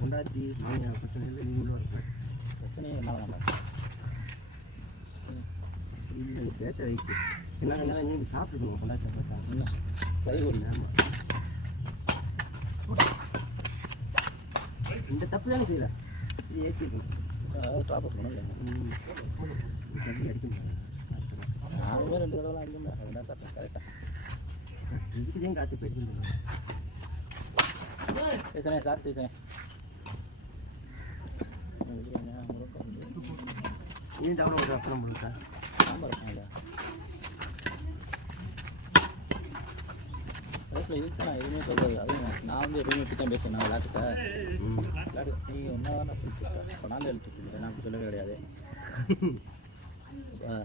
கொண்டாடி பிரச்சனையே என்ன பேட்ட வைக்கு என்ன நீங்கள் சாப்பிட்டுக்கணும் கொண்டாடி பார்த்தா இந்த தப்பு தானே செய்யல இது ஏற்றிக்கணும் ட்ராப் பண்ணணும் அடிக்கணும் நானுமே 2 தடவை அடிக்கணும் அதுதான் சாப்பிட்டேன் கரெக்டாக இதுக்குதான் காற்று போயிட்டு பேசுகிறேன் சார் பேசுகிறேன் நீ தவிர ஒரு அப்புறம் முழுக்கா சாம்பார் இல்லை லைஃப்பில் இதுக்கு நான் எதுவுமே சொல்கிறது அதுவும் நான் வந்து எதுவுமே இப்படி தான் பேசுவேன் நான் விளையாட்டு நீ ஒன்றா தான் பிடிச்சிருக்கேன் கொண்டாந்து எழுத்துட்டு நான் அப்படி சொல்லவே கிடையாது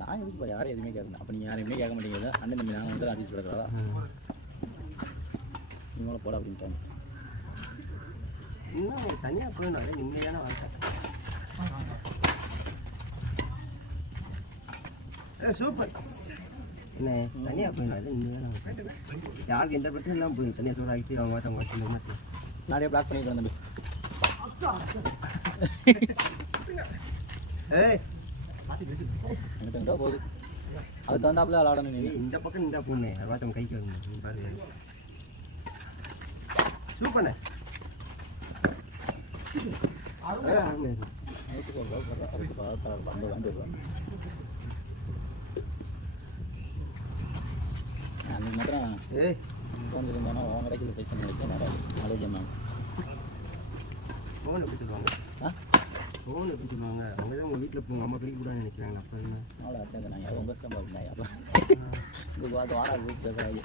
நான் எதுக்கு யாரும் எதுவுமே கேட்கணும் அப்போ நீங்கள் யாரையுமே கேட்க மாட்டேங்குது அந்த நம்பி நாங்கள் வந்து அறிவிச்சு கிடக்கிறதா நீங்களும் போட அப்படின்ட்டாங்க இன்னும் தனியாக போயிடும் நிம்மதியான வாழ்க்கை சூப்பர் என்ன தனியாக போயிடும் நிம்மதியான யாருக்கு எந்த பிரச்சனை இல்லாமல் போயிடும் தனியாக சூட ஆகிட்டு அவங்க மாற்ற அவங்க மாற்றி நிறைய பிளாக் பண்ணிக்கிறேன் தம்பி ஏய் எனக்கு போகுது அது தந்தாப்புல விளாடணும் நீ இந்த பக்கம் நின்றா போனே பார்த்தவங்க கைக்கு வரணும் பாருங்க சூப்பர்ண்ணே அன்னைக்கு மாத்திரம் ஃபோன் இருந்தானா அவன் கிடைக்கிற செக்ஷன் கிடைக்க நாலேஜ் மேம் ஃபோன் எப்படி சொல்லுவாங்க ஃபோன் எப்படி சொல்லுவாங்க அவங்க தான் உங்கள் வீட்டில் உங்கள் அம்மா பிடிக்க கூடாதுன்னு நினைக்கிறாங்க அப்போ என்ன அவ்வளோ அப்படிங்க நான் எவ்வளோ கஷ்டம் பார்க்கணும் அப்போ இது பார்த்து வாடகை வீட்டு பேசுகிறாங்க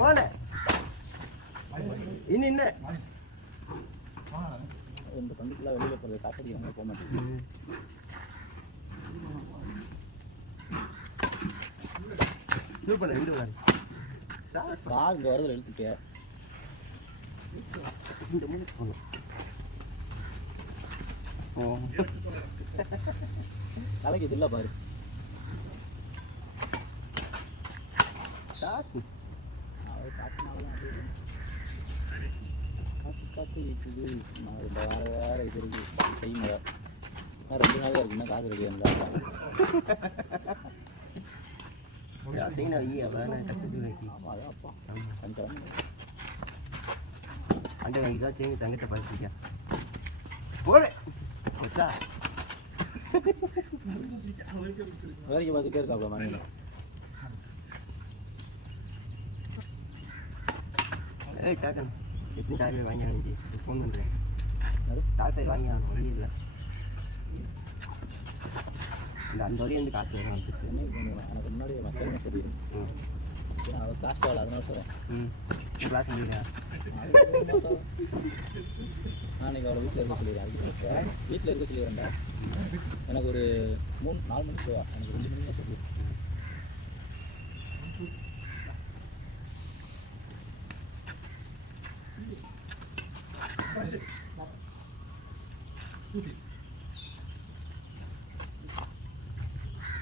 போன இன்னும் இந்த பண்டிகைலாம் வெளியில் போகிறது காசடி அவங்க போக மாட்டேங்குது சூப்பர் ரெண்டு வராது கார் இங்கே வரதில் எடுத்துட்டே இந்த மூணு போகணும் தலைக்கு இது இல்லை பாரு காத்து காத்து இருக்குது வேறு இது இருக்குது செய்யுங்க 2 நாள் இருக்கு இன்னும் காசு ரெடி அண்டை வாங்கி தான் சேங்க தங்கிட்ட பார்த்துக்க போடு வேலைக்கு பார்த்துட்டே இருக்காப்ல மணி ஏய் டாக்கன் எப்படி டாக்டர் வாங்கி ஆனிச்சு ஃபோன் பண்ணுறேன் டாக்டர் வாங்கி ஆகணும் வழி இல்லை இந்த அந்த வரையும் வந்து காற்று வரும் வந்துச்சு எனக்கு முன்னாடி மக்கள் சரி அவள் கிளாஸ் போகல அதனால சொல்கிறேன் கிளாஸ் முடியலையா நாளைக்கு அவளை வீட்டில் இருக்க சொல்லிடுறேன் வீட்டில் இருக்க சொல்லிடுறேன்டா எனக்கு ஒரு 3-4 மணிக்கு போவா எனக்கு 2 மணிக்கு சொல்லி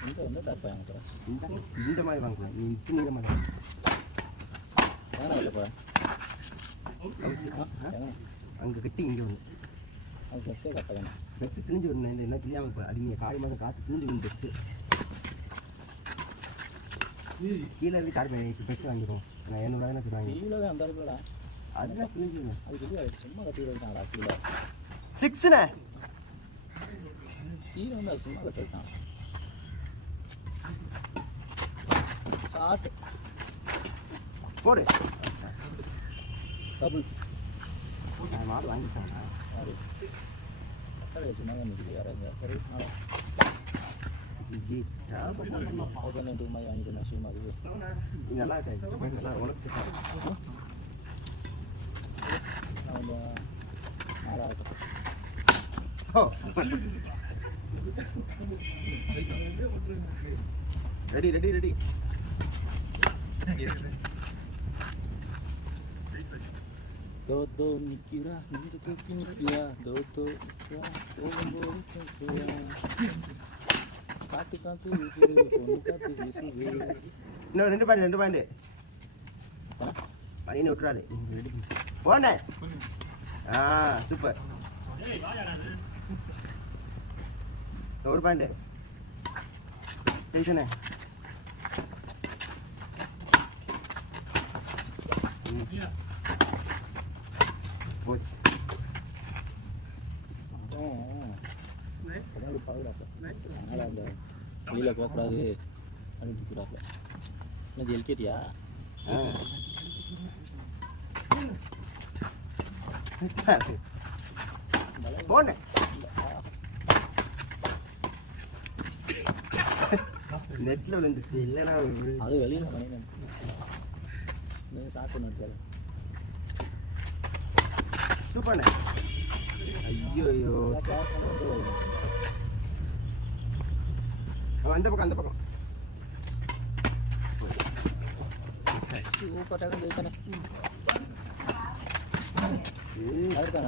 இந்த வந்து தப்பா இந்த மாதிரி வாங்கலாம் இந்த மாதிரி ஏன்னா அங்கே கட்டி இங்கே வந்து அது ஃப்ளெக்ஸே கட்ட வேணும் ஃப்ளெக்ஸு கிழிஞ்சு வரணும் இந்த என்ன தெரியாமல் இப்போ அது நீங்கள் காய் மாதம் காற்று கிழிஞ்சு வந்து ஃப்ளெக்ஸு கீழே இருந்து கார் ஃப்ளெக்ஸ் வாங்கிடுவோம் நான் 700 ரூபாய் சொல்லுவாங்க கீழே அந்த இருக்குடா அதுதான் கிழிஞ்சு அது சொல்லி சும்மா கட்டி விடுறாங்கடா கீழே 6ண்ணே கீழே வந்து அது சும்மா கட்டி விட்டான் ஷார்ட் போடு டபுள் மாடு வாங்கிட்டாங்க நல்லா ரெடி ரெடி ரெடி தோத்தோ நிக்கிறா நெஞ்சு தூக்கி நிக்கிறா தோத்தோ நிக்கிறா போகும்போது தூக்குறா காத்து காத்து வீசுது பொண்ணு காத்து வீசுது இன்னும் 2 பாயிண்ட் மணின்னு விட்டுறாரு போனே சூப்பர் 1 பாயிண்ட் டென்ஷனே போச்சு வெளியில் போகக்கூடாது அனுப்பிக்கூடாது இது எல்கேடியா போனே நெட்டில் விழுந்துச்சு இல்லைன்னா அது வெளியில் பண்ணினேன் சாப்பிட்டு நினச்சாரு சூப்பர்ண்ணே ஐயோ அந்த பக்கம் சூப்பர் ஜெயிச்சானே அழுதான்